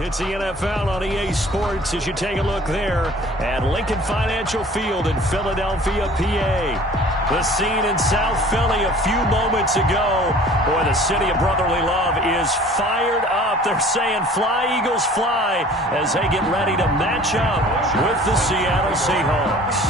It's the NFL on EA Sports as you take a look there at Lincoln Financial Field in Philadelphia, PA. The scene in South Philly a few moments ago. Boy, the city of brotherly love is fired up. They're saying fly, Eagles, fly as they get ready to match up with the Seattle Seahawks.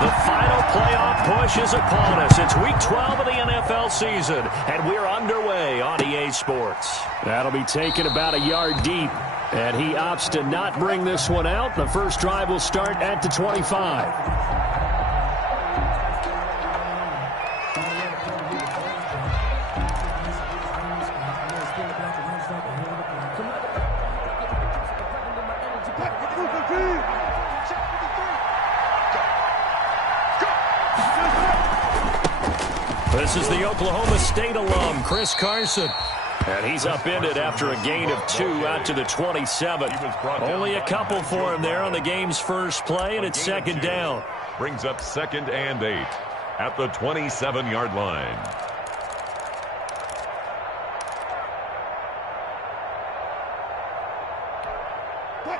The final playoff push is upon us. It's Week 12 of the NFL season, and we're underway on EA Sports. That'll be taken about a yard deep, and he opts to not bring this one out. The first drive will start at the 25. This is the Oklahoma State alum, Chris Carson. And he's upended after a gain of 2 out to the 27. Only a couple for him there on the game's first play, and it's second down. Brings up 2nd and 8 at the 27-yard line.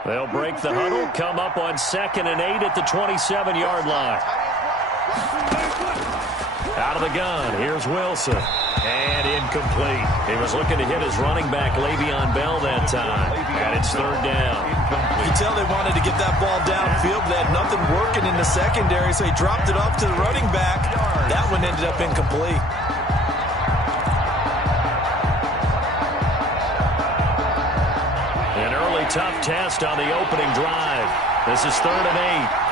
They'll break the huddle, come up on 2nd and 8 at the 27-yard line. Out of the gun, here's Wilson. And incomplete. He was looking to hit his running back, Le'Veon Bell, that time. And it's third down. You can tell they wanted to get that ball downfield. They had nothing working in the secondary, so he dropped it off to the running back. That one ended up incomplete. An early tough test on the opening drive. This is 3rd and 8.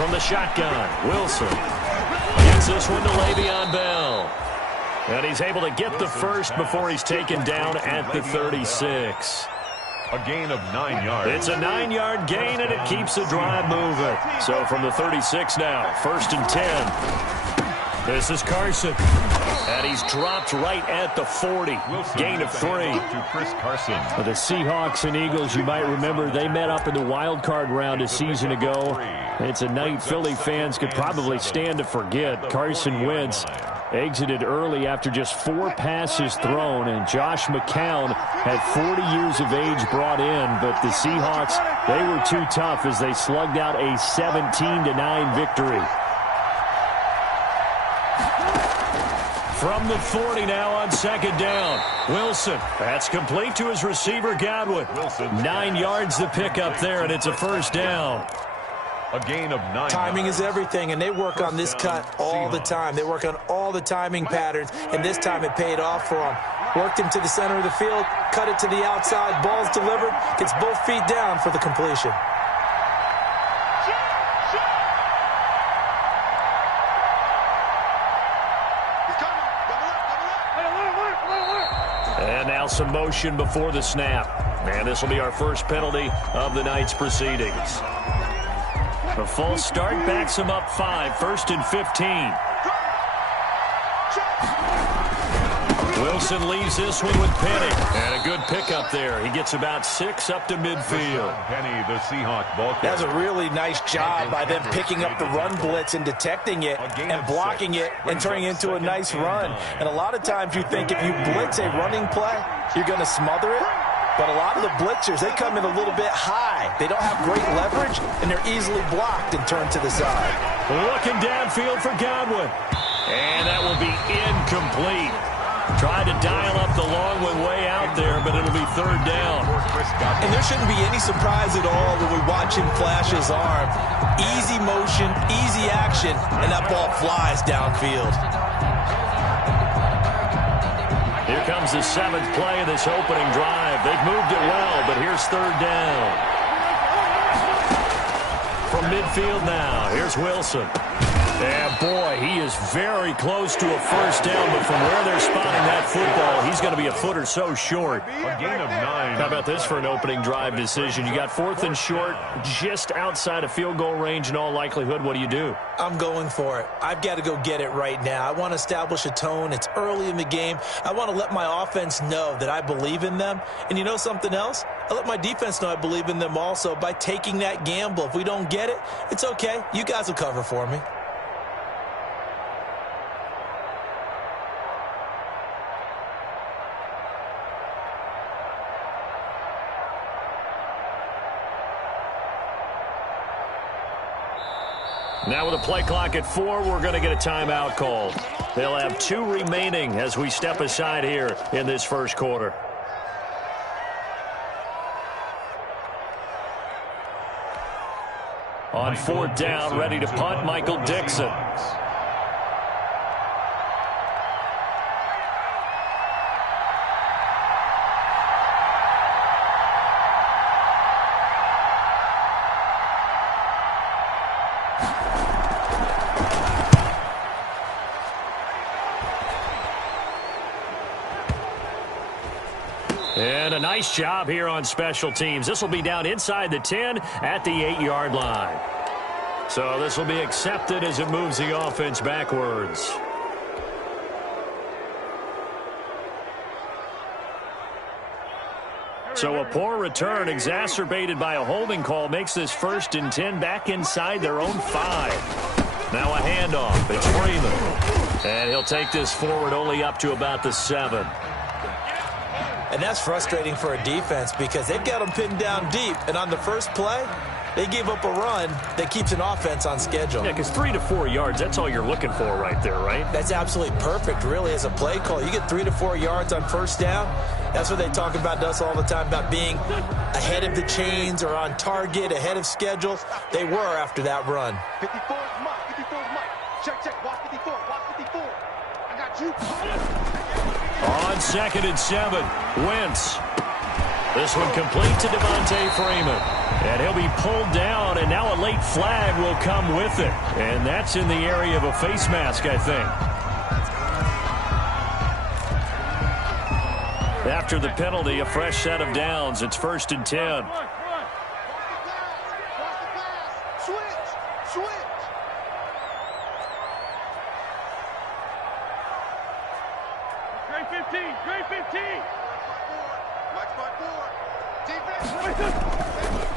From the shotgun, Wilson gets this one to Le'Veon Bell. And he's able to get the first before he's taken down at the 36. A gain of 9 yards. It's a 9-yard gain, and it keeps the drive moving. So from the 36 now, 1st and 10. This is Carson. And he's dropped right at the 40. Gain of 3. To Chris Carson. For the Seahawks and Eagles, you might remember, they met up in the wild card round a season ago. It's a night Philly fans could probably stand to forget. Carson Wentz exited early after just 4 passes thrown, and Josh McCown had 40 years of age brought in, but the Seahawks, they were too tough as they slugged out a 17-9 victory. From the 40 now on 2nd down. Wilson, that's complete to his receiver, Godwin. 9 yards to pick up there, and it's a first down. A gain of 9. Timing is everything, and they work on this cut all the time. They work on all the timing patterns, and this time it paid off for them. Worked him to the center of the field, cut it to the outside, ball's delivered, gets both feet down for the completion. And now some motion before the snap. And this will be our first penalty of the night's proceedings. The false start backs him up 5, 1st and 15. Wilson leaves this one with Penny. And a good pickup there. He gets about 6 up to midfield. Penny, the Seahawk ball carrier. That's a really nice job by them picking up the run blitz and detecting it and blocking it and turning it into a nice run. And a lot of times you think if you blitz a running play, you're going to smother it. But a lot of the blitzers, they come in a little bit high. They don't have great leverage, and they're easily blocked and turned to the side. Looking downfield for Godwin. And that will be incomplete. Tried to dial up the long one way out there, but it'll be 3rd down. And there shouldn't be any surprise at all when we watch him flash his arm. Easy motion, easy action, and that ball flies downfield. Here comes the 7th play of this opening drive. They've moved it well, but here's 3rd down. From midfield now, here's Wilson. Yeah, boy, he is very close to a first down, but from where they're spotting that football, he's going to be a foot or so short. A gain of 9. How about this for an opening drive decision? You got 4th and short, just outside of field goal range in all likelihood. What do? I'm going for it. I've got to go get it right now. I want to establish a tone. It's early in the game. I want to let my offense know that I believe in them. And you know something else? I let my defense know I believe in them also by taking that gamble. If we don't get it, it's okay. You guys will cover for me. Now with a play clock at 4, we're going to get a timeout called. They'll have 2 remaining as we step aside here in this first quarter. On 4th down, ready to punt, Michael Dixon. And a nice job here on special teams. This will be down inside the 10 at the 8-yard line. So this will be accepted as it moves the offense backwards. So a poor return exacerbated by a holding call makes this 1st and 10 back inside their own 5. Now a handoff. It's Freeman. And he'll take this forward only up to about the 7. And that's frustrating for a defense because they've got them pinned down deep. And on the first play, they gave up a run that keeps an offense on schedule. Yeah, because 3 to 4 yards, that's all you're looking for right there, right? That's absolutely perfect, really, as a play call. You get 3 to 4 yards on first down. That's what they talk about us all the time, about being ahead of the chains or on target, ahead of schedule. They were after that run. 54 is Mike. 54 is Mike. Check. Watch 54. Watch 54. I got you. On 2nd and 7, Wentz. This one complete to Devontae Freeman. And he'll be pulled down, and now a late flag will come with it. And that's in the area of a face mask, I think. After the penalty, a fresh set of downs. It's 1st and 10.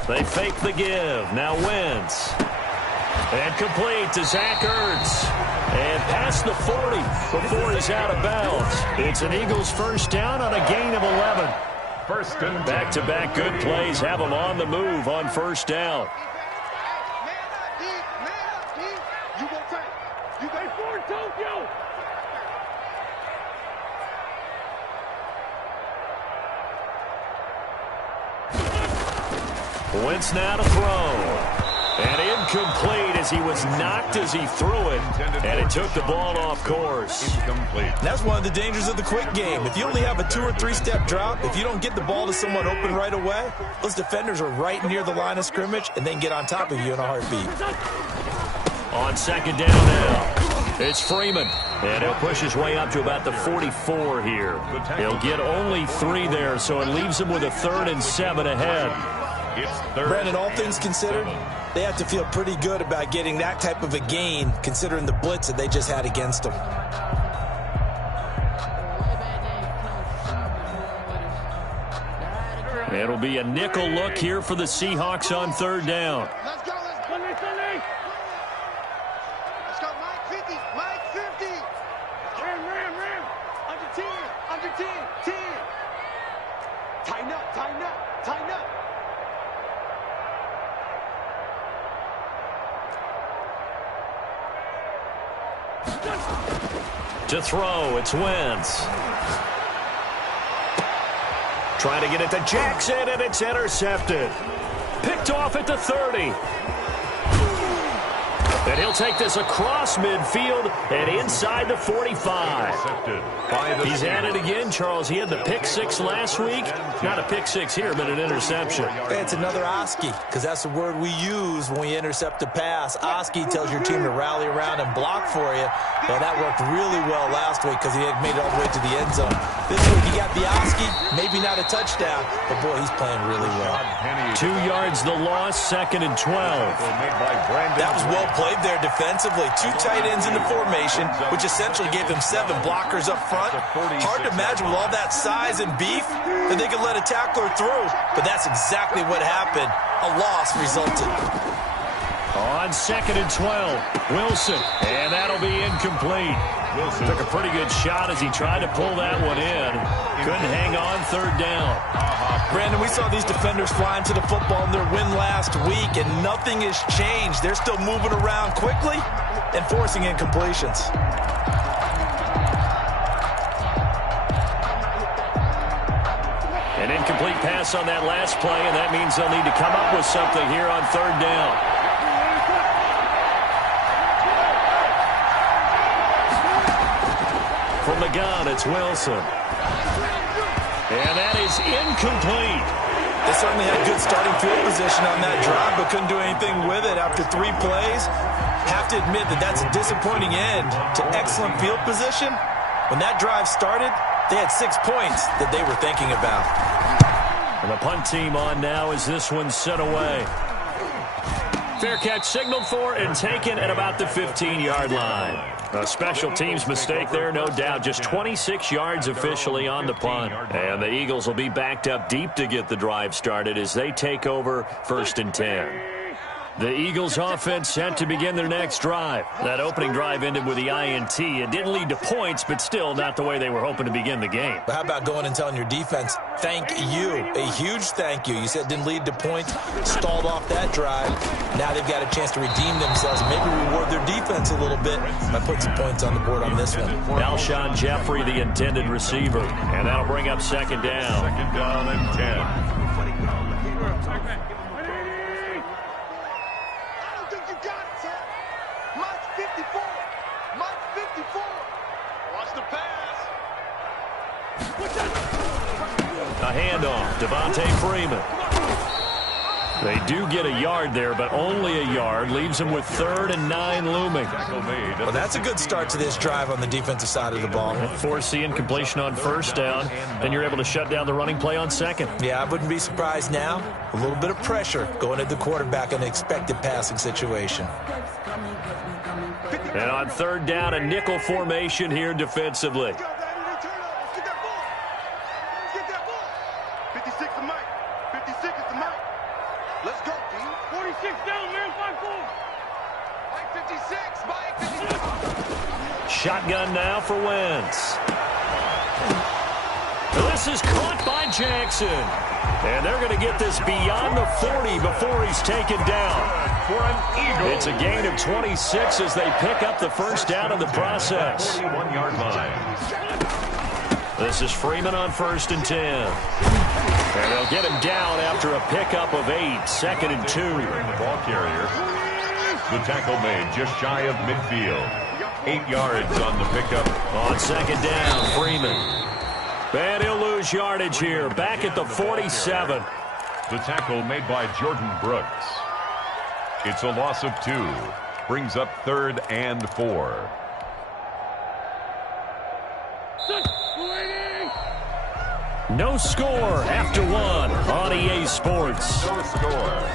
They fake the give. Now Wentz. And complete to Zach Ertz. And past the 40 before he's out of bounds. It's an Eagles first down on a gain of 11. First and back-to-back good plays have them on the move on first down. You go take. You go for it, Tokyo. Wentz now to throw. And incomplete as he was knocked as he threw it. And it took the ball off course. Incomplete. That's one of the dangers of the quick game. If you only have a 2- or 3-step drop, if you don't get the ball to someone open right away, those defenders are right near the line of scrimmage and then get on top of you in a heartbeat. On 2nd down now, it's Freeman. And he'll push his way up to about the 44 here. He'll get only 3 there, so it leaves him with a 3rd and 7 ahead. Brandon, all things considered, they have to feel pretty good about getting that type of a gain, considering the blitz that they just had against them. It'll be a nickel look here for the Seahawks on 3rd down. Let's go. Let's go, Mike 50. Mike 50. Ram. Under 10. 10. Tighten up. To throw, it's Wentz. Trying to get it to Jackson, and it's intercepted. Picked off at the 30. And he'll take this across midfield and inside the 45. He's at it again, Charles. He had the pick 6 last week. Not a pick 6 here, but an interception. It's another Oski, because that's the word we use when we intercept a pass. Oski tells your team to rally around and block for you. Well, that worked really well last week because he had made it all the way to the end zone. This week he got the Oski, maybe not a touchdown, but boy, he's playing really well. 2 yards the loss, 2nd and 12. That was well played there defensively. 2 tight ends in the formation, which essentially gave them 7 blockers up front. Hard to imagine with all that size and beef that they could let a tackler through, but that's exactly what happened. A loss resulted. On 2nd and 12, Wilson, and that'll be incomplete. Wilson took a pretty good shot as he tried to pull that one in. Couldn't hang on 3rd down. Brandon, we saw these defenders flying to the football in their win last week, and nothing has changed. They're still moving around quickly and forcing incompletions. An incomplete pass on that last play, and that means they'll need to come up with something here on 3rd down. From the gun, it's Wilson. And that is incomplete. They certainly had good starting field position on that drive, but couldn't do anything with it after 3 plays. Have to admit that that's a disappointing end to excellent field position. When that drive started, they had 6 points that they were thinking about. And the punt team on now as this one's set away. Fair catch signaled for and taken at about the 15-yard line. A special teams mistake there, no doubt. Just 26 yards officially on the punt. And the Eagles will be backed up deep to get the drive started as they take over 1st and 10. The Eagles offense set to begin their next drive. That opening drive ended with the INT. It didn't lead to points, but still not the way they were hoping to begin the game. But how about going and telling your defense, thank you, a huge thank you. You said it didn't lead to points, stalled off that drive. Now they've got a chance to redeem themselves, maybe reward their defense a little bit by putting some points on the board on this one. Alshon Jeffrey, the intended receiver, and that'll bring up 2nd down. 2nd down and 10. A handoff, Devontae Freeman. They do get a yard there, but only a yard. Leaves them with 3rd and 9 looming. Well, that's a good start to this drive on the defensive side of the ball. Force the incompletion on 1st down, then you're able to shut down the running play on 2nd. Yeah, I wouldn't be surprised now. A little bit of pressure going at the quarterback in an expected passing situation. And on 3rd down, a nickel formation here defensively. Shotgun now for Wentz. This is caught by Jackson. And they're going to get this beyond the 40 before he's taken down. For an Eagle. It's a gain of 26 as they pick up the 1st down in the process. 41-yard line. This is Freeman on 1st and 10. And they'll get him down after a pickup of 8, 2nd and 2. The ball carrier. The tackle made just shy of midfield. 8 yards on the pickup. On 2nd down, Freeman. And he'll lose yardage here. Back at the 47. The tackle made by Jordan Brooks. It's a loss of 2. Brings up 3rd and 4. No score after 1 on EA Sports. No score.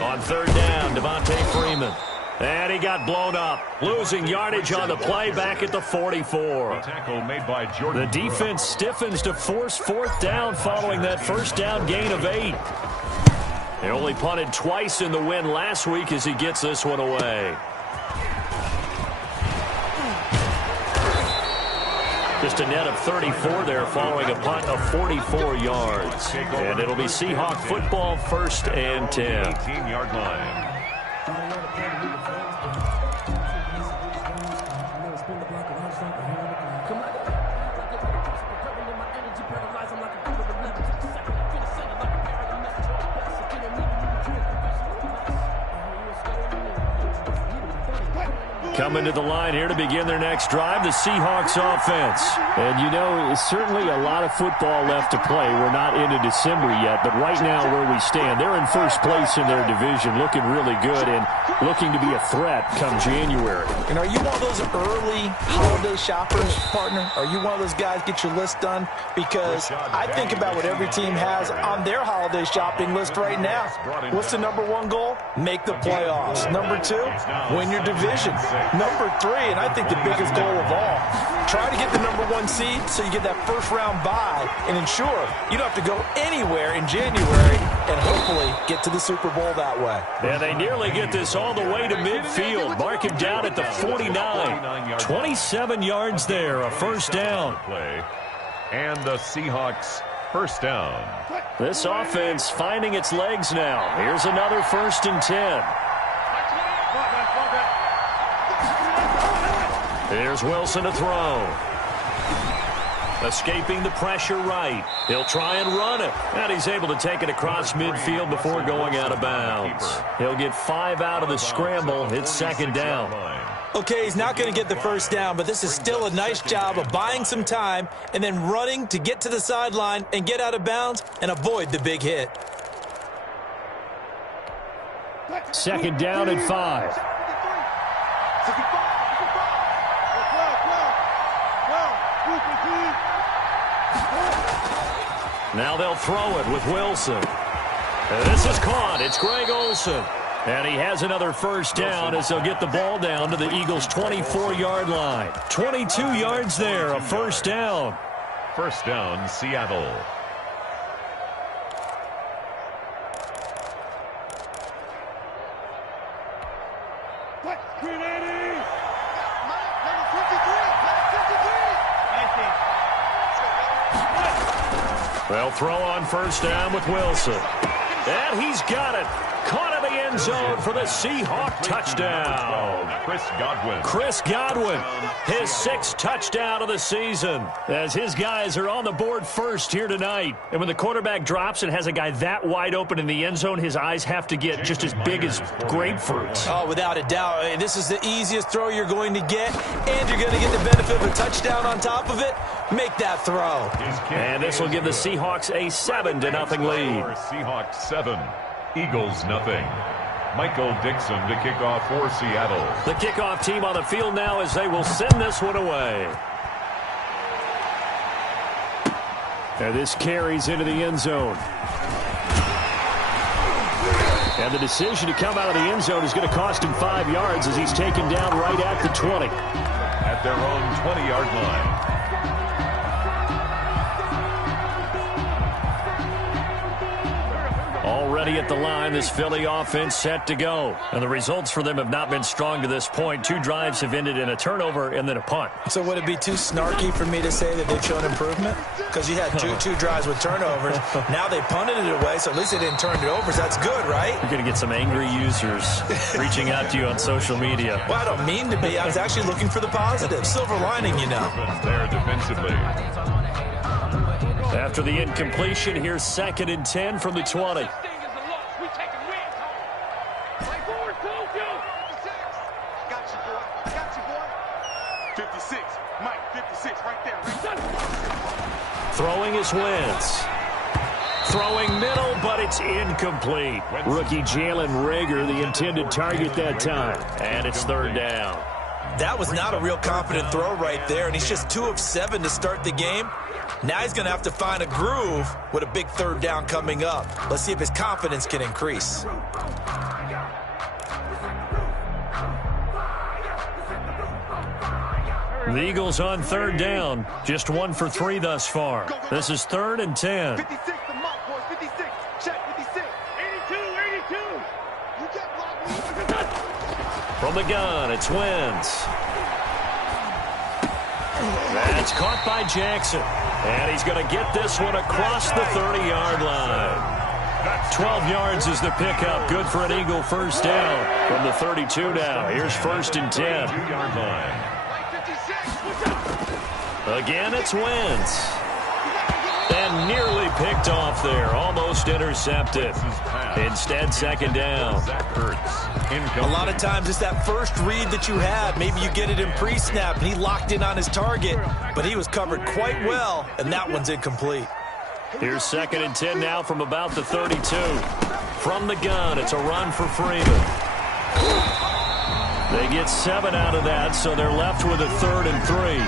On 3rd down, Devontae Freeman. And he got blown up. Losing yardage on the play back at the 44. Tackle made by Jordan. The defense stiffens to force 4th down following that 1st down gain of 8. They only punted twice in the win last week as he gets this one away. Just a net of 34 there following a punt of 44 yards. And it'll be Seahawk football 1st and 10. 18-yard line. Coming to the line here to begin their next drive, the Seahawks offense. And, you know, certainly a lot of football left to play. We're not into December yet, but right now where we stand, they're in first place in their division, looking really good and looking to be a threat come January. And are you one of those early holiday shoppers, partner? Are you one of those guys get your list done? Because I think about what every team has on their holiday shopping list right now. What's the #1 goal? Make the playoffs. #2, win your division. #3, and I think the biggest goal of all, try to get the #1 seed so you get that first-round bye and ensure you don't have to go anywhere in January and hopefully get to the Super Bowl that way. Yeah, they nearly get this all the way to midfield. Mark him down at the 49. 27 yards there, a first down. And the Seahawks first down. This offense finding its legs now. Here's another 1st and 10. Here's Wilson to throw. Escaping the pressure right. He'll try and run it. And he's able to take it across midfield before going out of bounds. He'll get 5 out of the scramble. It's 2nd down. Okay, he's not going to get the first down, but this is still a nice job of buying some time and then running to get to the sideline and get out of bounds and avoid the big hit. 2nd down and 5. Now they'll throw it with Wilson. This is caught. It's Greg Olsen. And he has another first down as they'll get the ball down to the Eagles' 24-yard line. 22 yards there, a first down. First down, Seattle. They'll throw on first down with Wilson. And he's got it. Caught in the end zone for the Seahawk touchdown. Chris Godwin, his 6th touchdown of the season, as his guys are on the board first here tonight. And when the quarterback drops and has a guy that wide open in the end zone, his eyes have to get just as big as grapefruits. Oh, without a doubt. This is the easiest throw you're going to get, and you're going to get the benefit of a touchdown on top of it. Make that throw. And this will give the Seahawks a 7-0 lead. Seahawks 7, Eagles nothing. Michael Dixon to kick off for Seattle. The kickoff team on the field now as they will send this one away. And this carries into the end zone. And the decision to come out of the end zone is going to cost him 5 yards as he's taken down right at the 20. At their own 20-yard line. Already at the line, this Philly offense set to go. And the results for them have not been strong to this point. 2 drives have ended in a turnover and then a punt. So would it be too snarky for me to say that they've shown improvement? Because you had two drives with turnovers. Now they punted it away, so at least they didn't turn it over. So that's good, right? You're going to get some angry users reaching out to you on social media. Well, I don't mean to be. I was actually looking for the positive. Silver lining, you know. There defensively. After the incompletion, here's 2nd and 10 from the 20. Throwing is Wentz. Throwing middle, but it's incomplete. Rookie Jalen Reagor, the intended target that time. And it's 3rd down. That was not a real confident throw right there, and he's just 2 of 7 to start the game. Now he's going to have to find a groove with a big 3rd down coming up. Let's see if his confidence can increase. The Eagles on 3rd down. Just 1 for 3 thus far. This is 3rd and 10. 56, the mark, boys. 56. Check 56. 82. You get blocked. From the gun, it's Wentz. That's caught by Jackson. And he's going to get this one across the 30-yard line. 12 yards is the pickup. Good for an Eagle first down. From the 32 now. Here's 1st and 10. 2-yard line. Again, it's Wentz. And nearly picked off there. Almost intercepted. Instead, second down. A lot of times it's that first read that you have. Maybe you get it in pre-snap, and he locked in on his target, but he was covered quite well, and that one's incomplete. Here's 2nd and 10 now from about the 32. From the gun, it's a run for Freeman. They get 7 out of that, so they're left with a 3rd and 3.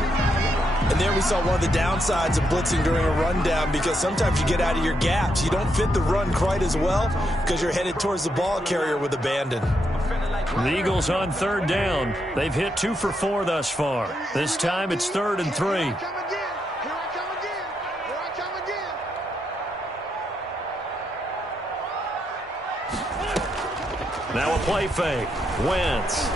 And there we saw one of the downsides of blitzing during a rundown, because sometimes you get out of your gaps. You don't fit the run quite as well because you're headed towards the ball carrier with abandon. The Eagles on 3rd down. They've hit 2 for 4 thus far. This time it's 3rd and 3. Now a play fake. Wentz.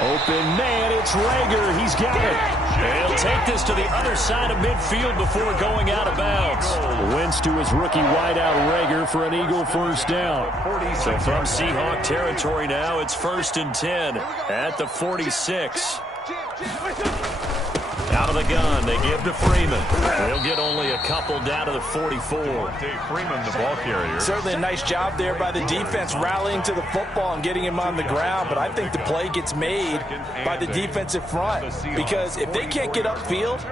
Open man, it's Rager. He's got it. And he'll take this to the other side of midfield before going out of bounds. Wentz to his rookie wideout Rager for an Eagle first down. So from Seahawk territory now, it's 1st and 10 at the 46. Out of the gun, they give to Freeman. They'll get only a couple down to the 44. Freeman, the ball carrier. Certainly a nice job there by the defense rallying to the football and getting him on the ground, but I think the play gets made by the defensive front, because if they can't get upfield,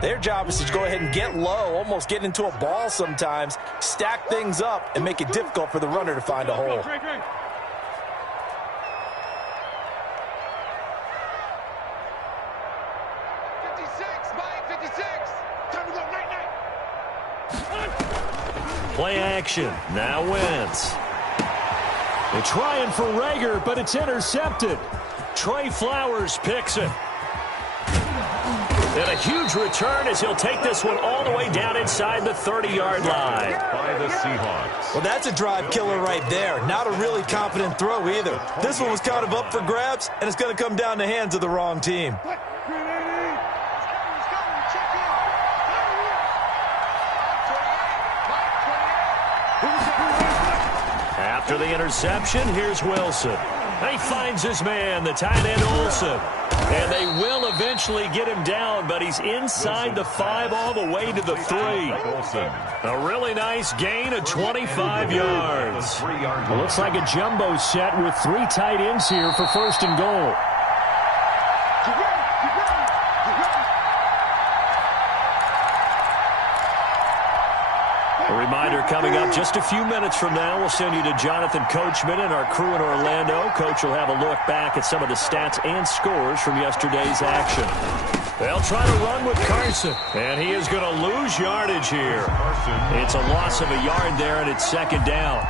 their job is to go ahead and get low, almost get into a ball sometimes, stack things up, and make it difficult for the runner to find a hole. Play action. Now Wentz. They're trying for Rager, but it's intercepted. Trey Flowers picks it. And a huge return as he'll take this one all the way down inside the 30-yard line. By the Seahawks. Well, that's a drive killer right there. Not a really confident throw either. This one was kind of up for grabs, and it's going to come down the hands of the wrong team. After the interception, here's Wilson. He finds his man, the tight end Olsen. And they will eventually get him down, but he's inside the 5 all the way to the 3. A really nice gain of 25 yards. It looks like a jumbo set with 3 tight ends here for 1st and goal. A reminder coming up just a few minutes from now, we'll send you to Jonathan Coachman and our crew in Orlando. Coach will have a look back at some of the stats and scores from yesterday's action. They'll try to run with Carson, and he is going to lose yardage here. It's a loss of a yard there, and it's 2nd down.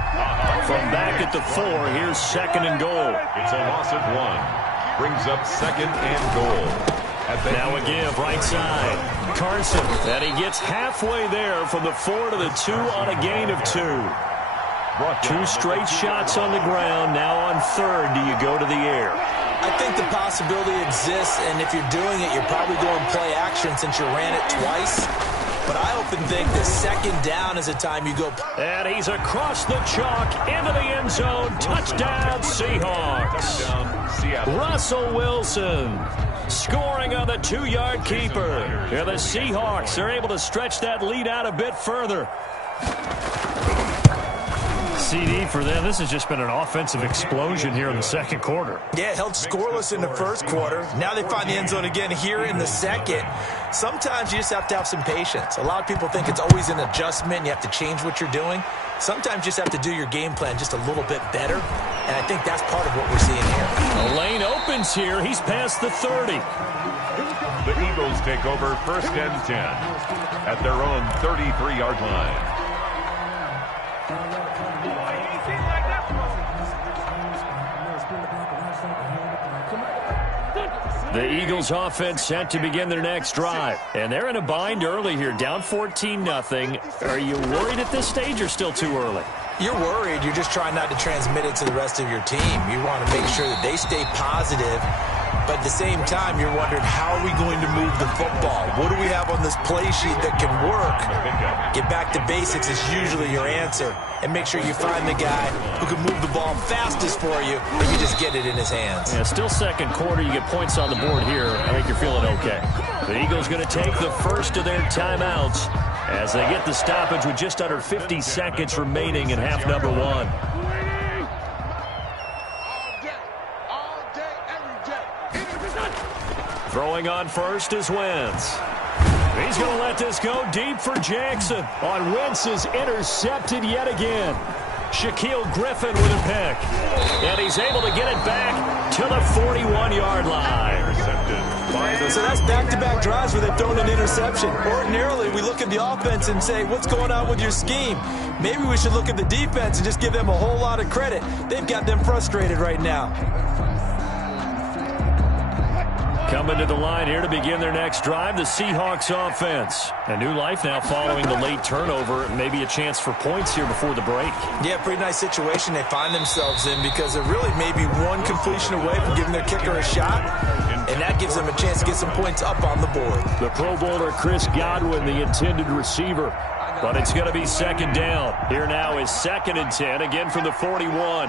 From back at the 4, here's 2nd and goal. It's a loss of 1. Brings up 2nd and goal. Now a give, right side. Carson, and he gets halfway there from the 4 to the 2 on a gain of 2. 2 straight shots on the ground. Now on 3rd, do you go to the air? I think the possibility exists, and if you're doing it, you're probably going play action since you ran it twice. But I often think the 2nd down is the time you go. And he's across the chalk into the end zone. Touchdown, Seahawks. Russell Wilson scoring on the 2-yard keeper. And the Seahawks are able to stretch that lead out a bit further. CD for them. This has just been an offensive explosion here in the 2nd quarter. Yeah, held scoreless in the 1st quarter. Now they find the end zone again here in the 2nd. Sometimes you just have to have some patience. A lot of people think it's always an adjustment. You have to change what you're doing. Sometimes you just have to do your game plan just a little bit better. And I think that's part of what we're seeing here. The lane opens here. He's past the 30. The Eagles take over 1st and 10 at their own 33-yard line. The Eagles offense set to begin their next drive. And they're in a bind early here, down 14-0. Are you worried at this stage or still too early? You're worried. You're just trying not to transmit it to the rest of your team. You want to make sure that they stay positive But at the same time, you're wondering, how are we going to move the football? What do we have on this play sheet that can work? Get back to basics is usually your answer. And make sure you find the guy who can move the ball fastest for you if you just get it in his hands. Yeah, still second quarter. You get points on the board here. I think you're feeling okay. The Eagles going to take the first of their timeouts as they get the stoppage with just under 50 seconds remaining in half number one. Throwing on first is Wentz. He's going to let this go deep for Jackson. On Wentz is intercepted yet again. Shaquille Griffin with a pick. And he's able to get it back to the 41-yard line. So that's back-to-back drives where they've thrown an interception. Ordinarily, we look at the offense and say, what's going on with your scheme? Maybe we should look at the defense and just give them a whole lot of credit. They've got them frustrated right now. Coming to the line here to begin their next drive, the Seahawks offense. A new life now following the late turnover. Maybe a chance for points here before the break. Yeah, pretty nice situation they find themselves in because they're really maybe one completion away from giving their kicker a shot. And that gives them a chance to get some points up on the board. The Pro Bowler Chris Godwin, the intended receiver. But it's going to be second down. Here now is 2nd and 10, again from the 41.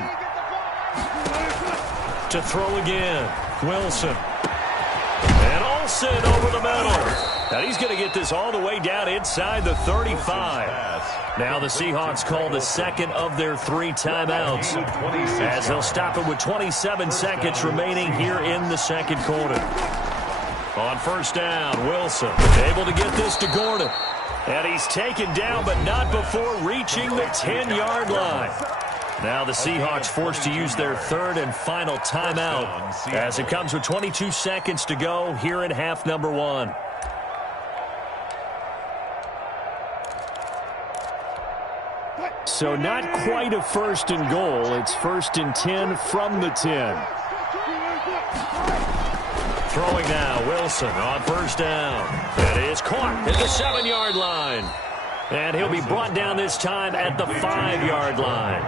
To throw again, Wilson. And Olsen over the middle. And he's going to get this all the way down inside the 35. Now the Seahawks call the second of their 3 timeouts as they'll stop it with 27 seconds remaining here in the second quarter. On first down, Wilson able to get this to Gordon. And he's taken down, but not before reaching the 10-yard line. Now the Seahawks forced to use their 3rd and final timeout as it comes with 22 seconds to go here in half number one. So not quite a 1st and goal. It's 1st and 10 from the 10. Throwing now, Wilson on first down. And it's caught at the 7-yard line. And he'll be brought down this time at the 5-yard line.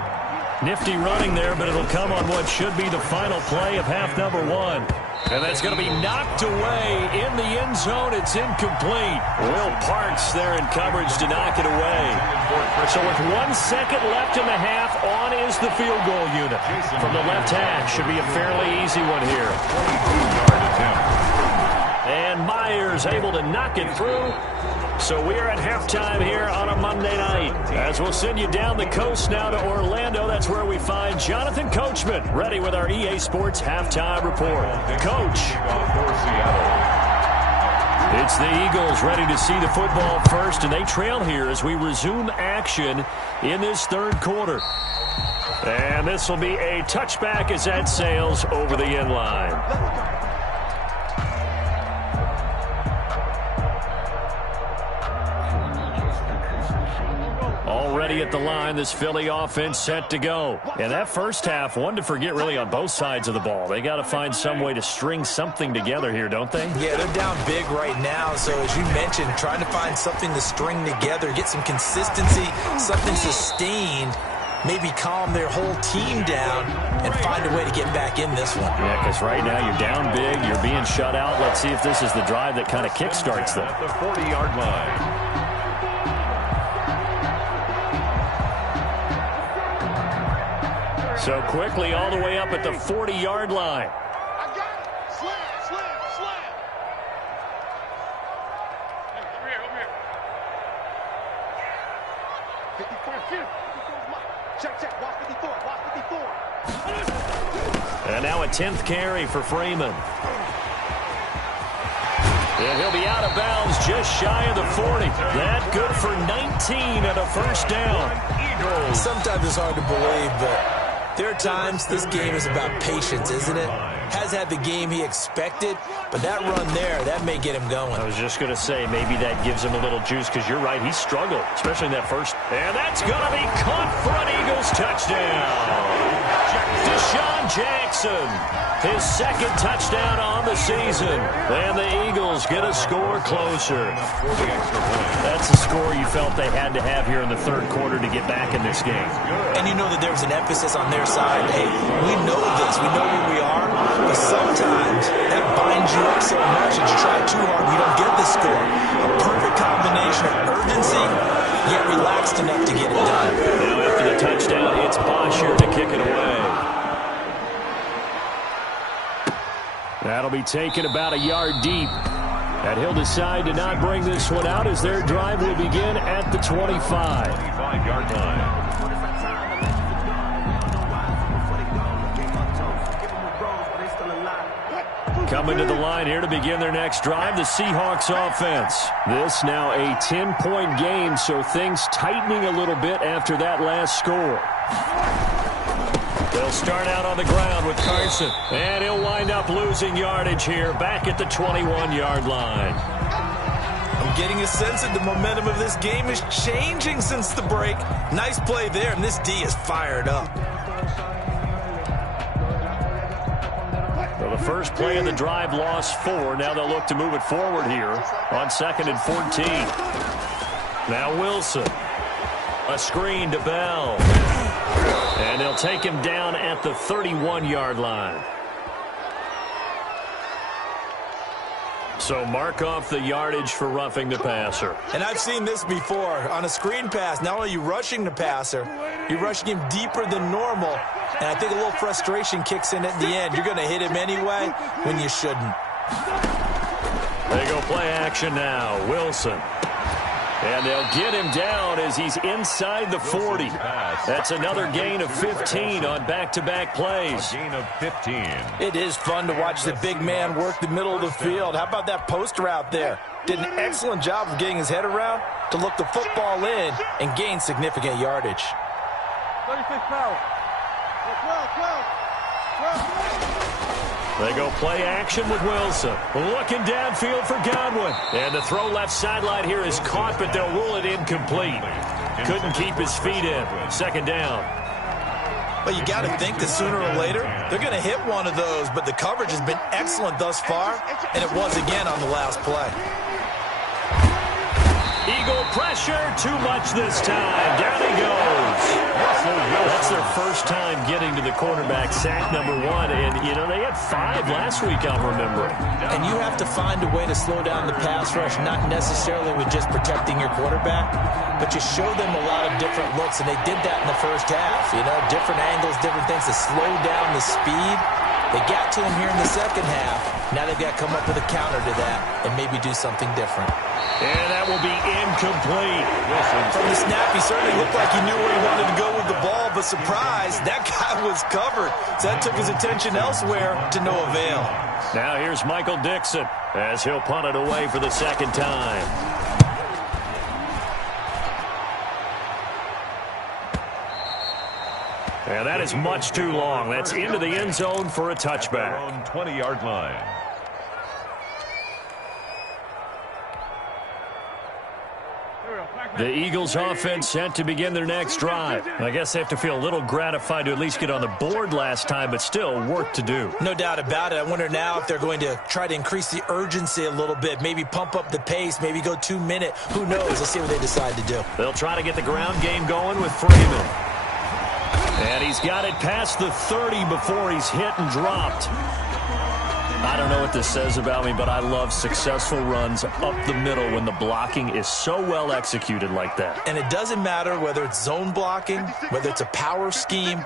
Nifty running there, but it'll come on what should be the final play of half number one. And that's going to be knocked away in the end zone. It's incomplete. Will Parks there in coverage to knock it away. So with 1 second left in the half, on is the field goal unit. From the left hash, should be a fairly easy one here. And Myers able to knock it through. So we're at halftime here on a Monday night. As we'll send you down the coast now to Orlando. That's where we find Jonathan Coachman ready with our EA Sports Halftime Report. Coach. It's the Eagles ready to see the football first, and they trail here as we resume action in this 3rd quarter. And this will be a touchback as that sails over the end line. Already at the line, this Philly offense set to go. And that first half, one to forget really on both sides of the ball. They got to find some way to string something together here, don't they? Yeah, they're down big right now. So as you mentioned, trying to find something to string together, get some consistency, something sustained, maybe calm their whole team down and find a way to get back in this one. Yeah, because right now you're down big, you're being shut out. Let's see if this is the drive that kind of kickstarts them. At the 40-yard line. So quickly all the way up at the 40-yard line. I got it. Slam. Hey, over here. 54. Check. Watch 54. And now a 10th carry for Freeman. And he'll be out of bounds just shy of the 40. That good for 19 and a first down. Sometimes it's hard to believe, but there are times this game is about patience, isn't it? Has had the game he expected, but that run there, that may get him going. I was just going to say, maybe that gives him a little juice, because you're right, he struggled, especially in that first. And that's going to be caught for an Eagles touchdown. Deshaun Jackson, his 2nd touchdown on the season. And the Eagles get a score closer. That's a score you felt they had to have here in the 3rd quarter to get back in this game. And you know that there was an emphasis on their side. Hey, we know this. We know where we are. but sometimes that binds you up so much that you try too hard and you don't get the score. A perfect combination of urgency, yet relaxed enough to get it done. Now after the touchdown, it's Bosher to kick it away. That'll be taken about a yard deep. And he'll decide to not bring this one out as their drive will begin at the 25. 25-yard line. Coming to the line here to begin their next drive, the Seahawks offense. This now a 10-point game, so things tightening a little bit after that last score. They'll start out on the ground with Carson, and he'll wind up losing yardage here back at the 21-yard line. I'm getting a sense that the momentum of this game is changing since the break. Nice play there, and this D is fired up. Well, the first play of the drive lost 4. Now they'll look to move it forward here on 2nd and 14. Now Wilson. A screen to Bell. And they'll take him down at the 31-yard line. So mark off the yardage for roughing the passer. And I've seen this before. On a screen pass, not only are you rushing the passer, you're rushing him deeper than normal. And I think a little frustration kicks in at the end. You're going to hit him anyway when you shouldn't. They go play action now. Wilson. And they'll get him down as he's inside the 40. That's another gain of 15 on back-to-back plays. A gain of 15. It is fun to watch the big man work the middle of the field. How about that post route there? Did an excellent job of getting his head around to look the football in and gain significant yardage. 36 power. 12. They go play action with Wilson. Looking downfield for Godwin. And the throw left sideline here is caught, but they'll rule it incomplete. Couldn't keep his feet in. 2nd down. But you got to think that sooner or later, they're going to hit one of those. But the coverage has been excellent thus far, and it was again on the last play. Eagle pressure, too much this time. Down he goes. That's their first time getting to the quarterback, sack number 1. And, you know, they had 5 last week, I'll remember. And you have to find a way to slow down the pass rush, not necessarily with just protecting your quarterback, but you show them a lot of different looks, and they did that in the first half. You know, different angles, different things to slow down the speed. They got to him here in the second half. Now they've got to come up with a counter to that and maybe do something different. And that will be incomplete. From the snap, he certainly looked like he knew where he wanted to go with the ball, but surprise, that guy was covered. So that took his attention elsewhere to no avail. Now here's Michael Dixon as he'll punt it away for the 2nd time. And that is much too long. That's into the end zone for a touchback. On 20-yard line. The Eagles offense set to begin their next drive. I guess they have to feel a little gratified to at least get on the board last time, but still work to do. No doubt about it. I wonder now if they're going to try to increase the urgency a little bit, maybe pump up the pace, maybe go 2-minute. Who knows? Let's see what they decide to do. They'll try to get the ground game going with Freeman. And he's got it past the 30 before he's hit and dropped. I don't know what this says about me, but I love successful runs up the middle when the blocking is so well executed like that. And it doesn't matter whether it's zone blocking, whether it's a power scheme.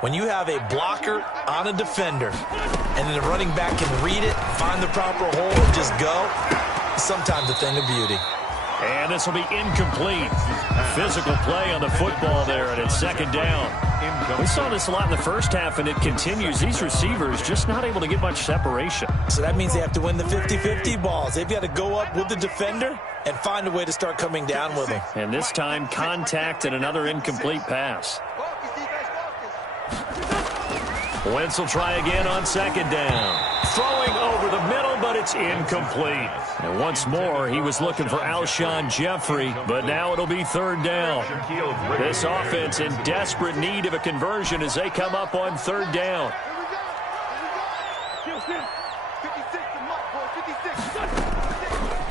When you have a blocker on a defender and then the running back can read it, find the proper hole, and just go, it's sometimes a thing of beauty. And this will be incomplete. Physical play on the football there, and it's 2nd down. We saw this a lot in the first half, and it continues. These receivers just not able to get much separation. So that means they have to win the 50-50 balls. They've got to go up with the defender and find a way to start coming down with him. And this time, contact and another incomplete pass. Wentz will try again on 2nd down. Throwing over the middle, but it's incomplete. And once more, he was looking for Alshon Jeffrey, but now it'll be 3rd down. This offense in desperate need of a conversion as they come up on 3rd down.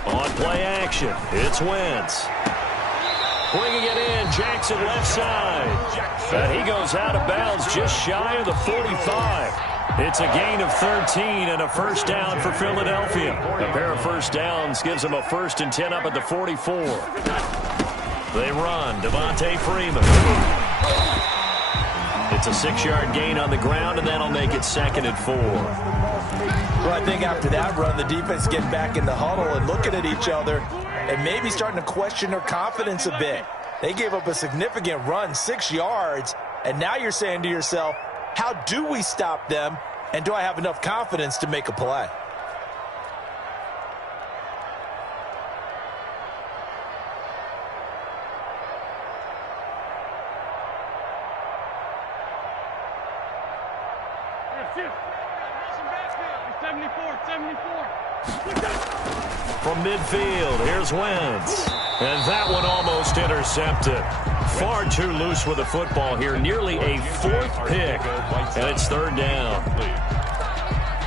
On play action, it's Wentz. Bringing it in, Jackson left side. And he goes out of bounds just shy of the 45. It's a gain of 13 and a first down for Philadelphia. A pair of first downs gives them a 1st and 10 up at the 44. They run. Devontae Freeman. It's a 6-yard gain on the ground, and that'll make it 2nd and 4. Well, I think after that run, the defense getting back in the huddle and looking at each other and maybe starting to question their confidence a bit. They gave up a significant run, 6 yards, and now you're saying to yourself, how do we stop them, and do I have enough confidence to make a play? From midfield, here's Wentz. And that one almost intercepted. Far too loose with the football here. Nearly a 4th pick. And it's 3rd down.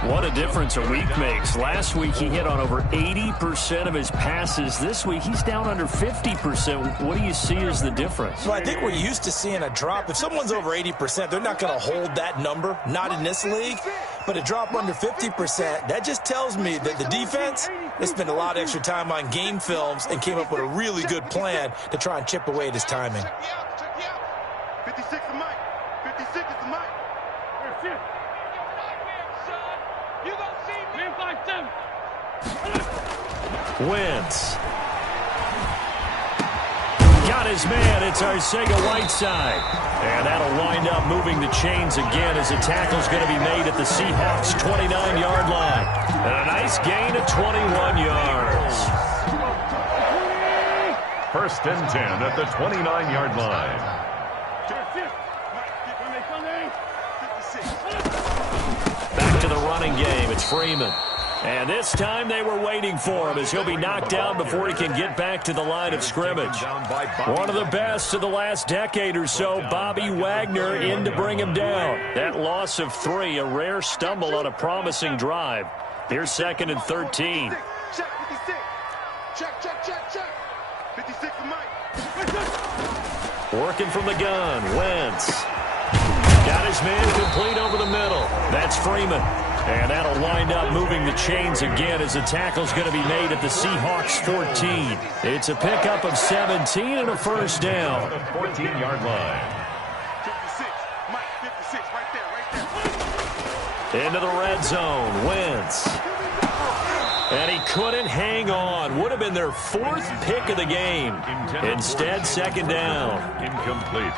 What a difference a week makes. Last week he hit on over 80% of his passes. This week he's down under 50%. What do you see as the difference? Well, I think we're used to seeing a drop. If someone's over 80%, they're not going to hold that number. Not in this league. But a drop under 50%, that just tells me that the defense, they spent a lot of extra time on game films and came up with a really good plan to try and chip away at his timing. 56 is Mike. 56 is Mike. You gonna see me? 5-7. Wentz. Got his man. It's Arcega-Whiteside. And that'll wind up moving the chains again as a tackle's going to be made at the Seahawks' 29-yard line. And a nice gain of 21 yards. 1st and 10 at the 29-yard line. Back to the running game. It's Freeman. And this time they were waiting for him as he'll be knocked down before he can get back to the line of scrimmage. One of the best of the last decade or so, Bobby Wagner in to bring him down. That loss of 3, a rare stumble on a promising drive. Here's 2nd and 13. Check 56. Check. 56 is Mike. Working from the gun, Wentz. Got his man complete over the middle. That's Freeman. And that'll wind up moving the chains again as the tackle's going to be made at the Seahawks' 14. It's a pickup of 17 and a first down. 14-yard line. 56. Mike, 56, right there. Into the red zone, Wentz. And he couldn't hang on. Would have been their 4th pick of the game. Instead, 2nd down. Incomplete.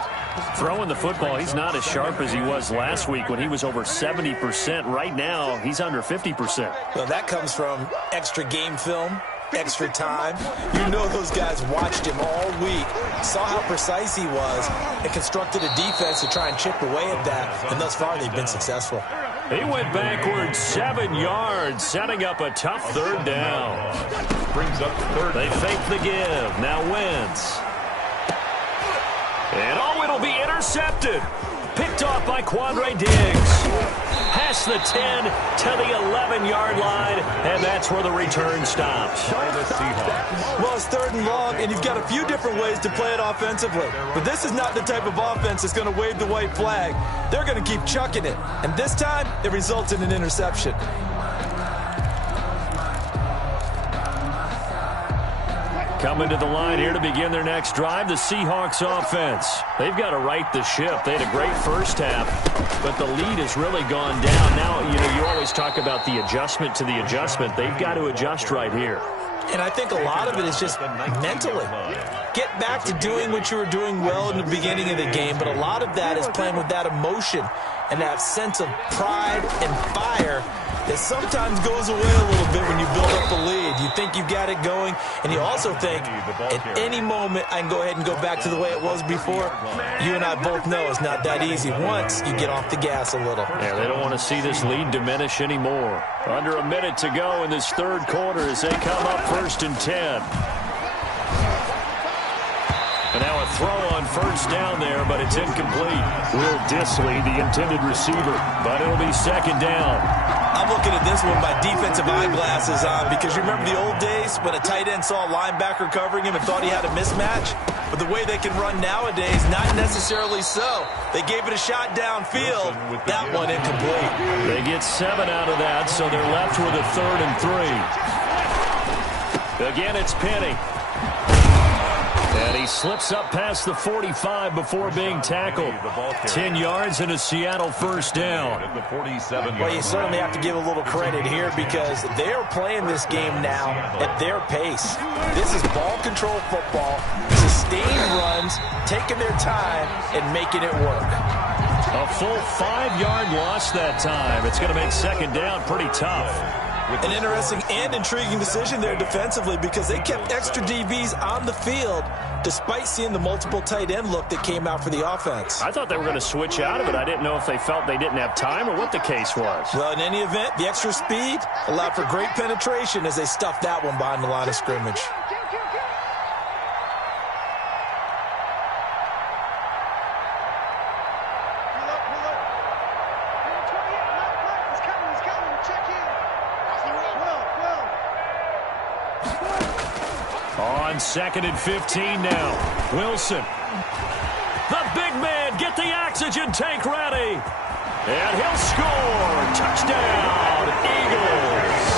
Throwing the football, he's not as sharp as he was last week when he was over 70%. Right now, he's under 50%. Well, that comes from extra game film, extra time. You know those guys watched him all week, saw how precise he was, and constructed a defense to try and chip away at that. And thus far, they've been successful. He went backwards 7 yards, setting up a tough 3rd down. Brings up 3rd. They fake the give. Now Wentz. And it'll be intercepted. Picked off by Quandre Diggs. Past the 10 to the 11-yard line, and that's where the return stops. Well, it's 3rd and long, and you've got a few different ways to play it offensively. But this is not the type of offense that's going to wave the white flag. They're going to keep chucking it. And this time, it results in an interception. Coming to the line here to begin their next drive, the Seahawks offense. They've got to right the ship. They had a great first half, but the lead has really gone down. Now, you always talk about the adjustment to the adjustment. They've got to adjust right here. And I think a lot of it is just mentally. Get back to doing what you were doing well in the beginning of the game, but a lot of that is playing with that emotion and that sense of pride and fire that sometimes goes away a little bit when you build up a lead. You think you've got it going, and you also think at any moment I can go ahead and go back to the way it was before. You and I both know it's not that easy once you get off the gas a little. Yeah, they don't want to see this lead diminish anymore. Under a minute to go in this 3rd quarter as they come up 1st and 10. And now a throw on 1st down there, but it's incomplete. Will Dissly, the intended receiver, but it'll be 2nd down. I'm looking at this one with my defensive eyeglasses on because you remember the old days when a tight end saw a linebacker covering him and thought he had a mismatch? But the way they can run nowadays, not necessarily so. They gave it a shot downfield. That one incomplete. They get 7 out of that, so they're left with a 3rd and 3. Again, it's Penny. And he slips up past the 45 before being tackled. 10 yards and a Seattle first down. Well, you certainly have to give a little credit here because they are playing this game now at their pace. This is ball control football, sustained runs, taking their time, and making it work. A full 5-yard loss that time. It's going to make second down pretty tough. An interesting and intriguing decision there defensively because they kept extra DBs on the field despite seeing the multiple tight end look that came out for the offense. I thought they were going to switch out of it. I didn't know if they felt they didn't have time or what the case was. Well, in any event, the extra speed allowed for great penetration as they stuffed that one behind the line of scrimmage. On 2nd and 15 now. Wilson. The big man, get the oxygen tank ready. And he'll score. Touchdown, Eagles.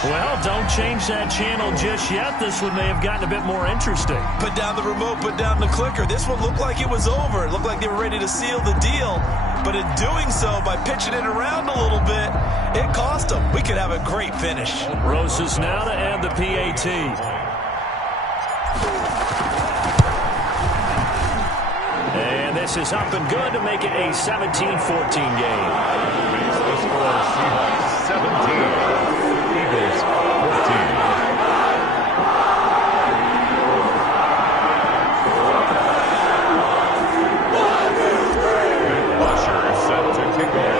Well, don't change that channel just yet. This one may have gotten a bit more interesting. Put down the remote, put down the clicker. This one looked like it was over. It looked like they were ready to seal the deal. But in doing so, by pitching it around a little bit, it cost them. We could have a great finish. Rosas now to add the PAT. And this is up and good to make it a 17-14 game. Makes the score Seahawks 17, Eagles 14.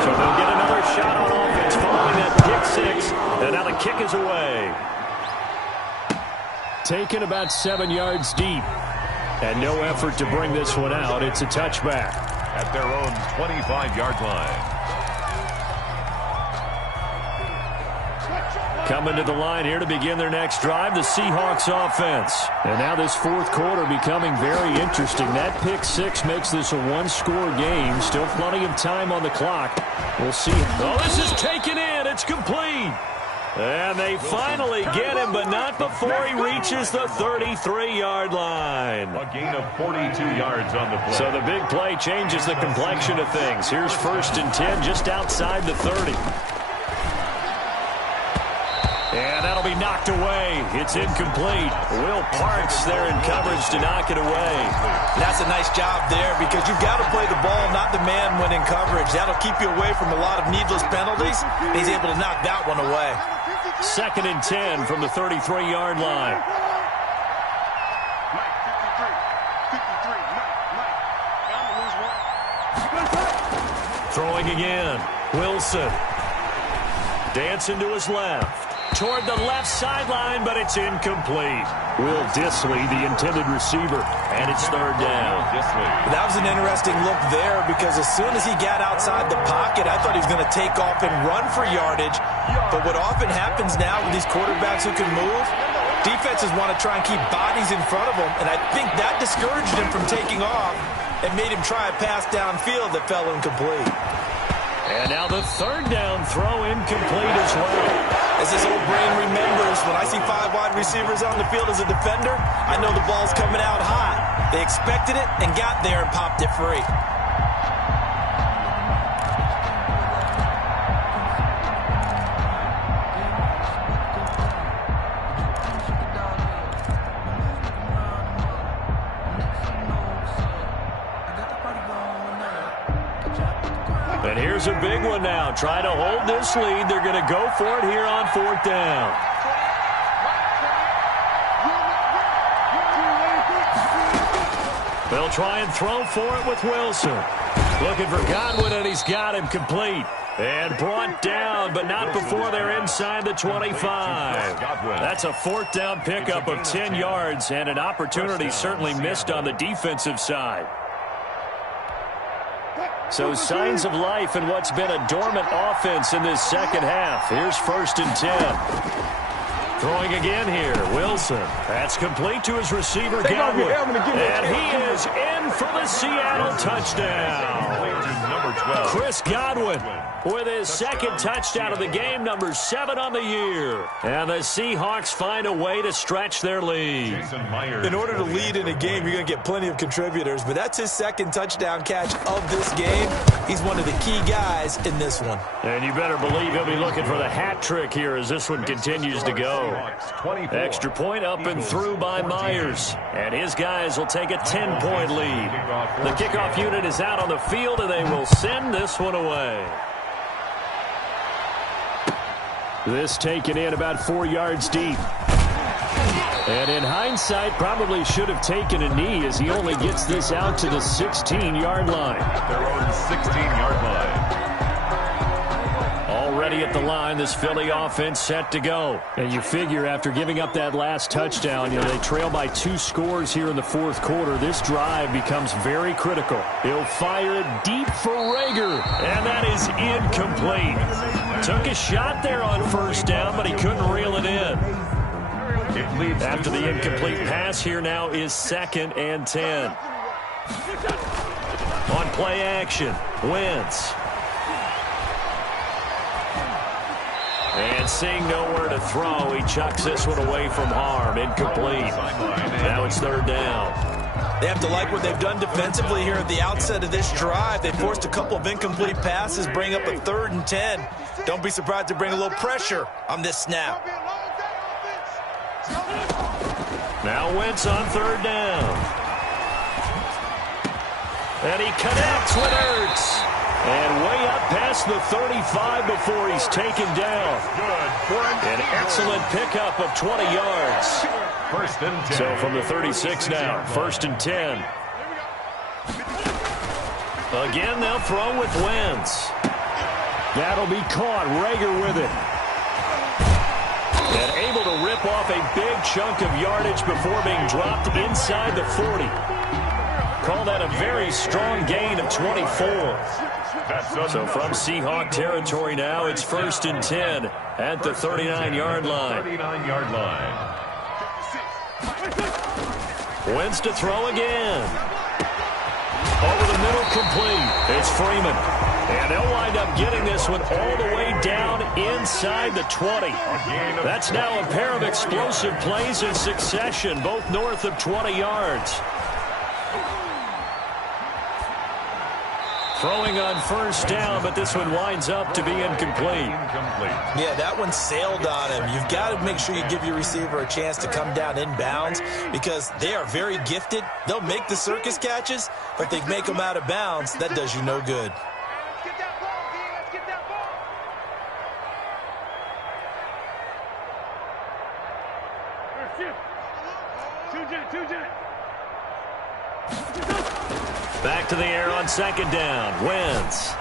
So they'll get another shot on offense following that pick 6. And now the kick is away. Taken about 7 yards deep. And no effort to bring this one out. It's a touchback. At their own 25-yard line. Coming to the line here to begin their next drive, the Seahawks offense. And now this fourth quarter becoming very interesting. That pick 6 makes this a one-score game. Still plenty of time on the clock. We'll see. Oh, this is taken in. It's complete. And they finally get him, but not before he reaches the 33-yard line. A gain of 42 yards on the play. So the big play changes the complexion of things. Here's 1st and 10 just outside the 30. And that'll be knocked away. It's incomplete. Will Parks there in coverage to knock it away. That's a nice job there because you've got to play the ball, not the man when in coverage. That'll keep you away from a lot of needless penalties. He's able to knock that one away. 2nd and 10 from the 33-yard line. Throwing again. Wilson. Dancing to his left. Toward the left sideline, but it's incomplete. Will Dissly, the intended receiver, and it's 3rd down. That was an interesting look there because as soon as he got outside the pocket, I thought he was going to take off and run for yardage. But what often happens now with these quarterbacks who can move, defenses want to try and keep bodies in front of them, and I think that discouraged him from taking off and made him try a pass downfield that fell incomplete. And now the 3rd down throw incomplete as well. As his old brain remembers, when I see 5 wide receivers on the field as a defender, I know the ball's coming out hot. They expected it and got there and popped it free. And here's a big one now. Try to hold this lead. They're going to go for it here on 4th down. They'll try and throw for it with Wilson. Looking for Godwin, and he's got him complete. And brought down, but not before they're inside the 25. That's a 4th down pickup of 10 yards, and an opportunity certainly missed on the defensive side. So signs of life in what's been a dormant offense in this second half. Here's 1st and 10. Throwing again here, Wilson. That's complete to his receiver, Godwin. And he is in for the Seattle touchdown. Chris Godwin with his second touchdown of the game, number 7 on the year. And the Seahawks find a way to stretch their lead. In order to lead in a game, you're going to get plenty of contributors, but that's his second touchdown catch of this game. He's one of the key guys in this one. And you better believe he'll be looking for the hat trick here as this one continues to go. Extra point up and through by Myers. And his guys will take a 10-point lead. The kickoff unit is out on the field, and they will send this one away. This taken in about 4 yards deep. And in hindsight, probably should have taken a knee as he only gets this out to the 16-yard line. Their own 16-yard line. Already at the line, this Philly offense set to go. And you figure after giving up that last touchdown, they trail by 2 scores here in the fourth quarter. This drive becomes very critical. He'll fire it deep for Rager. And that is incomplete. Took a shot there on first down, but he couldn't reel it in. After the incomplete pass, here now is 2nd and 10. On play action, Wentz. And seeing nowhere to throw, he chucks this one away from harm. Incomplete. Now it's 3rd down. They have to like what they've done defensively here at the outset of this drive. They forced a couple of incomplete passes, bring up a 3rd and 10. Don't be surprised to bring a little pressure on this snap. Now Wentz on 3rd down. And he connects with Ertz. And way up past the 35 before he's taken down. An excellent pickup of 20 yards. 1st and 10. So from the 36 now, 1st and 10. Again, they'll throw with Wentz. That'll be caught. Rager with it. And able to rip off a big chunk of yardage before being dropped inside the 40. Call that a very strong gain of 24. So from Seahawk territory now, it's 1st and 10 at the 39-yard line. 39-yard line. Wentz to throw again. Over the middle, complete. It's Freeman. And they'll wind up getting this one all the way down inside the 20. That's now a pair of explosive plays in succession, both north of 20 yards. Throwing on 1st down, but this one winds up to be incomplete. Yeah, that one sailed on him. You've got to make sure you give your receiver a chance to come down inbounds because they are very gifted. They'll make the circus catches, but they make them out of bounds. That does you no good. Get that ball, D. Let's get that ball. Back to the air on 2nd down. Wentz.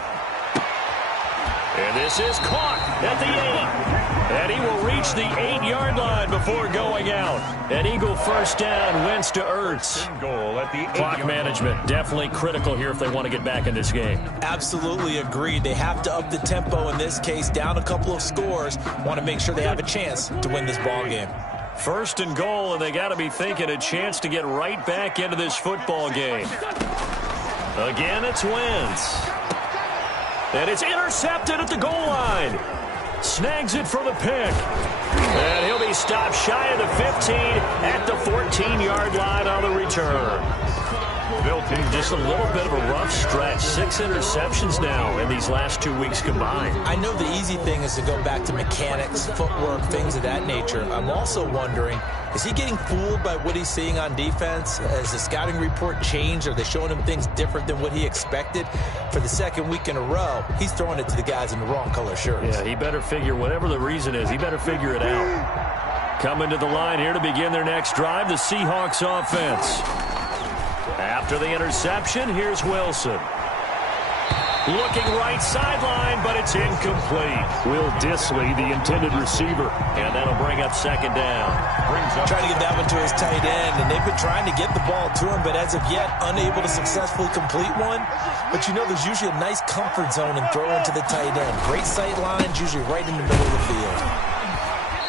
And this is caught at the 8. And he will reach the 8-yard line before going out. An Eagle 1st down. Wentz to Ertz. Goal at the Clock management definitely critical here if they want to get back in this game. Absolutely agreed. They have to up the tempo in this case, down a couple of scores. Want to make sure they have a chance to win this ball game. 1st and goal, and they got to be thinking a chance to get right back into this football game. Again, it's Wentz. And it's intercepted at the goal line. Snags it for the pick. And he'll be stopped shy of the 15 at the 14-yard line on the return. Just a little bit of a rough stretch. 6 interceptions now in these last 2 weeks combined. I know the easy thing is to go back to mechanics, footwork, things of that nature. I'm also wondering, is he getting fooled by what he's seeing on defense? Has the scouting report changed? Are they showing him things different than what he expected? For the 2nd week in a row, he's throwing it to the guys in the wrong color shirts. Yeah, he better figure, whatever the reason is, he better figure it out. Coming to the line here to begin their next drive, the Seahawks offense. After the interception, here's Wilson. Looking right sideline, but it's incomplete. Will Disley, the intended receiver. And that'll bring up 2nd down. Trying to get that one to his tight end, and they've been trying to get the ball to him, but as of yet, unable to successfully complete one. But you know there's usually a nice comfort zone in throwing to the tight end. Great sight lines, usually right in the middle of the field.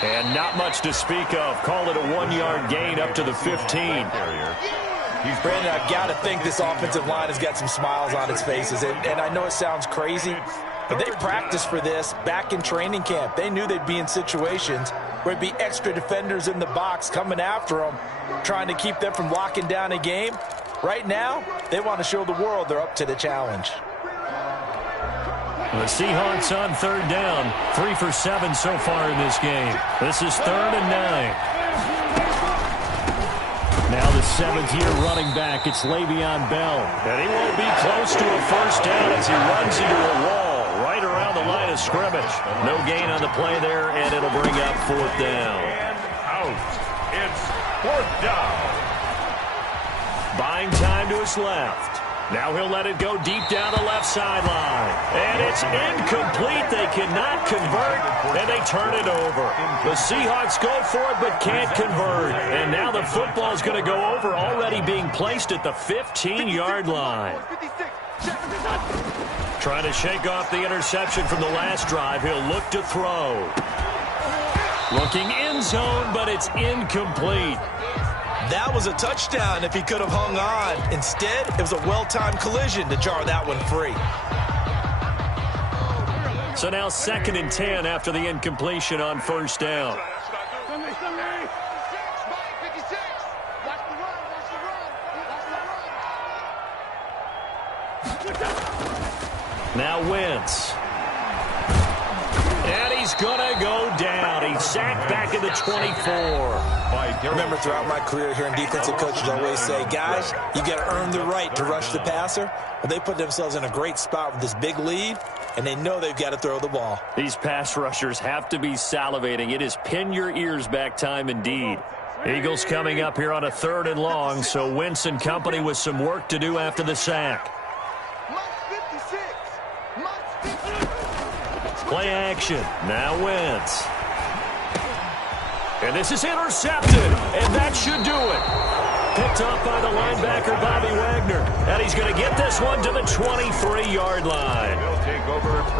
And not much to speak of. Call it a 1-yard gain up to the 15. Brandon, I've got to think this offensive line has got some smiles on its faces. And I know it sounds crazy, but they practiced for this back in training camp. They knew they'd be in situations where it'd be extra defenders in the box coming after them, trying to keep them from locking down a game. Right now, they want to show the world they're up to the challenge. The Seahawks on 3rd down. 3 for 7 so far in this game. This is 3rd and 9. Now the 7th-year running back, it's Le'Veon Bell. And he won't be close to a first down as he runs into a wall right around the line of scrimmage. No gain on the play there, and it'll bring up 4th down. And out. It's 4th down. Buying time to his left. Now he'll let it go deep down the left sideline. And it's incomplete. They cannot convert, and they turn it over. The Seahawks go for it but can't convert. And now the football's going to go over, already being placed at the 15-yard line. Trying to shake off the interception from the last drive. He'll look to throw. Looking end zone, but it's incomplete. That was a touchdown if he could have hung on. Instead, it was a well-timed collision to jar that one free. So now 2nd and 10 after the incompletion on 1st down. Now Wentz. And he's going to go down. He's sacked back at the 24. Remember, throughout my career here in defensive coaches always say, guys, you got to earn the right to rush the passer. Well, they put themselves in a great spot with this big lead, and they know they've got to throw the ball. These pass rushers have to be salivating. It is pin your ears back time indeed. Eagles coming up here on a 3rd and long, so Wentz and company with some work to do after the sack. Play action. Now Wentz. And this is intercepted, and that should do it. Picked off by the linebacker, Bobby Wagner. And he's going to get this one to the 23-yard line.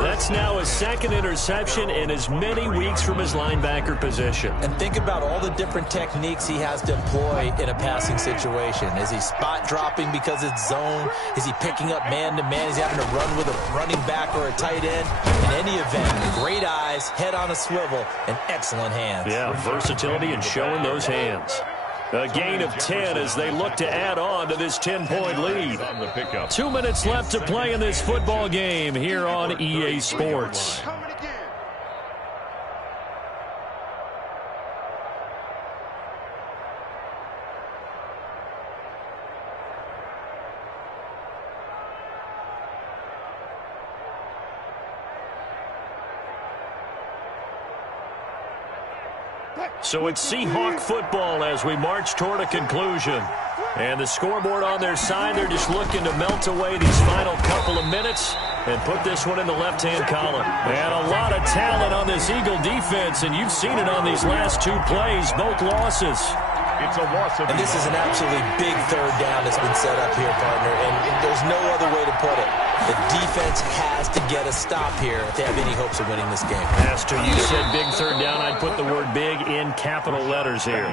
That's now his 2nd interception in as many weeks from his linebacker position. And think about all the different techniques he has to employ in a passing situation. Is he spot dropping because it's zone? Is he picking up man-to-man? Is he having to run with a running back or a tight end? In any event, great eyes, head on a swivel, and excellent hands. Yeah, versatility and showing those hands. A gain of 10 as they look to add on to this 10-point lead. 2 minutes left to play in this football game here on EA Sports. So it's Seahawk football as we march toward a conclusion. And the scoreboard on their side, they're just looking to melt away these final couple of minutes and put this one in the left-hand column. And a lot of talent on this Eagle defense, and you've seen it on these last 2 plays, both losses. It's a loss of. And this is an absolutely big 3rd down that's been set up here, partner, and there's no other way to put it. The defense has to get a stop here if they have any hopes of winning this game. Pastor, you said big 3rd down. I'd put the word big in capital letters here.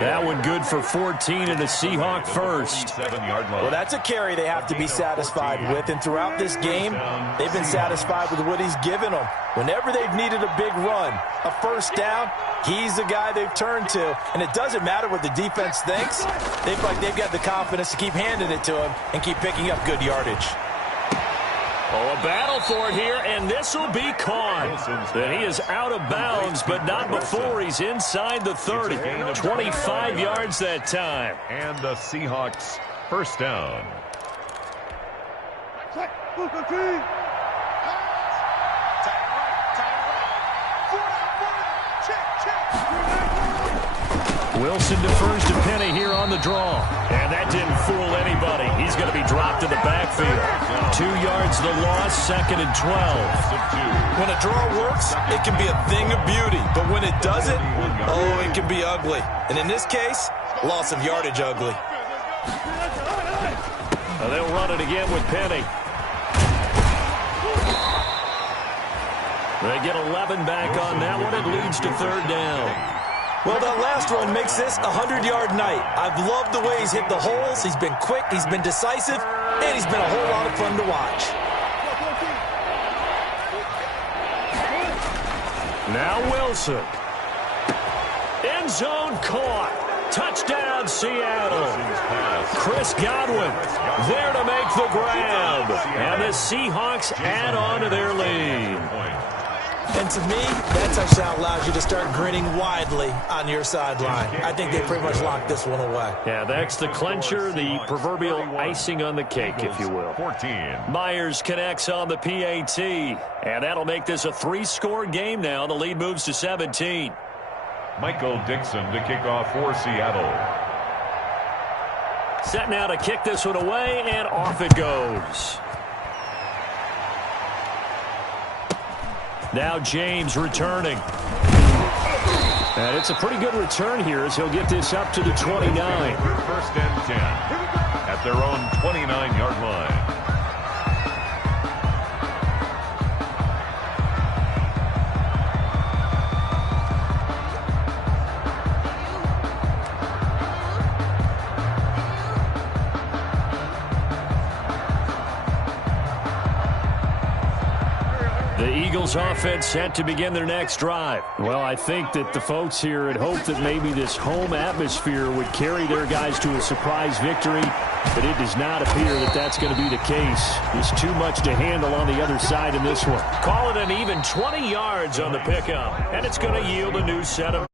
That one good for 14 and a Seahawk first. Well, that's a carry they have to be satisfied with, and throughout this game, they've been satisfied with what he's given them. Whenever they've needed a big run, a first down, he's the guy they've turned to, and it doesn't matter what the defense thinks. They feel like they've got the confidence to keep handing it to him and keep picking up good yardage. Oh, a battle for it here, and this will be caught. And he is out of bounds, but not before he's inside the 30. 25 yards that time. And the Seahawks first down. Wilson defers to Penny here on the draw. And that didn't fool anybody. He's going to be dropped in the backfield. 2 yards the loss, 2nd and 12. When a draw works, it can be a thing of beauty. But when it doesn't, oh, it can be ugly. And in this case, loss of yardage ugly. They'll run it again with Penny. They get 11 back on that one. It leads to third down. Well, that last run makes this a 100-yard night. I've loved the way he's hit the holes. He's been quick, he's been decisive, and he's been a whole lot of fun to watch. Now Wilson. End zone caught. Touchdown, Seattle. Chris Godwin there to make the grab. And the Seahawks add on to their lead. And to me, that touchdown allows you to start grinning widely on your sideline. I think they pretty much locked this one away. Yeah, that's the clincher, the proverbial icing on the cake, if you will. 14. Myers connects on the PAT. And that'll make this a 3-score game now. The lead moves to 17. Michael Dixon to kick off for Seattle. Set now to kick this one away, and off it goes. Now James returning. And it's a pretty good return here as he'll get this up to the 29. First and 10 at their own 29-yard line. The Eagles offense set to begin their next drive. Well, I think that the folks here had hoped that maybe this home atmosphere would carry their guys to a surprise victory, but it does not appear that that's going to be the case. There's too much to handle on the other side in this one. Call it an even 20 yards on the pickup, and it's going to yield a new set of